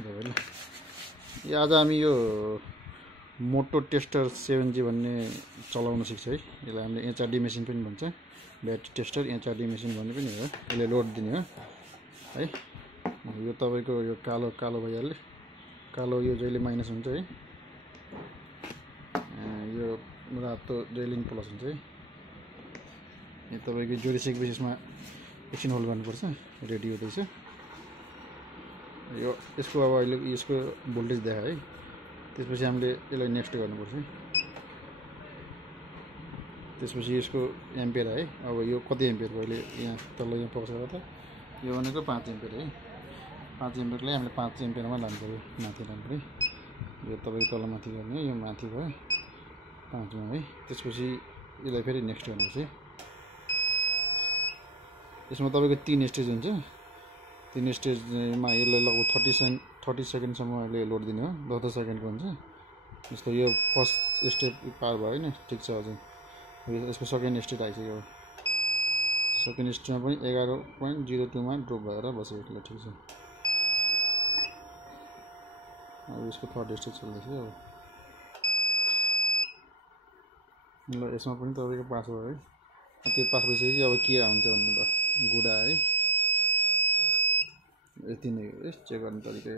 यो आज हामी यो मोटो टेस्टर 7G भन्ने चलाउन सिक्छ है। यसलाई हामीले एचआरडी मेसिन पनि भन्छ, ब्याट्री टेस्टर एचआरडी मेसिन भन्ने पनि हो। यसले लोड दिने हो है। यो तपाईको यो कालो कालो भइहाल्यो, कालो यो जहिले माइनस हुन्छ है, यो रातो जहिले प्लस हुन्छ है। यो तपाईको जोडिसकेपछि यसमा एकछिन होल्ड गर्नुपर्छ, रेडी हुँदैछ यो। यसको अब अहिले यसको भोल्टेज देखा है, त्यसपछि हामीले यसलाई नेक्स्ट गर्नुपर्छ। त्यसपछि यसको एम्पियर है, अब यो कति एम्पियर भयो, अहिले यहाँ तल यहाँ फोकस गर्दा यो भनेको 5 एम्पियर है। 5 एम्पियरलाई हामीले 5 एम्पियरमा लानु पर्यो, माथि लानु पर्यो। यो तपाईको तल माथि गर्ने, यो माथि भयो 5 मा है। त्यसपछि यसलाई फेरि नेक्स्ट गर्नुपर्छ है। यसमा तपाईको 3 स्टेज हुन्छ। 3 स्टेजमा यसलाई लगभग 30 सेकेन्डसम्म अहिले लोड दिने हो। 10 सेकेन्डको हुन्छ। जस्तो यो फर्स्ट स्टेप पार भयो हैन, ठिक छ। अझै यसको सेकेन्ड स्टेज आइसक्यो। सेकेन्ड स्टेजमा पनि 11.02 मा ड्रप भएर बसेको ल, ठिक छ। अब यसको थर्ड स्टेज चल्दैछ अब। ल यसमा पनि तपाईको पास भयो है। त्यो पास भइसकेपछि अब के हुन्छ भन्ने ल गुडा है। यति नै हो है चेक गर्ने तरिका।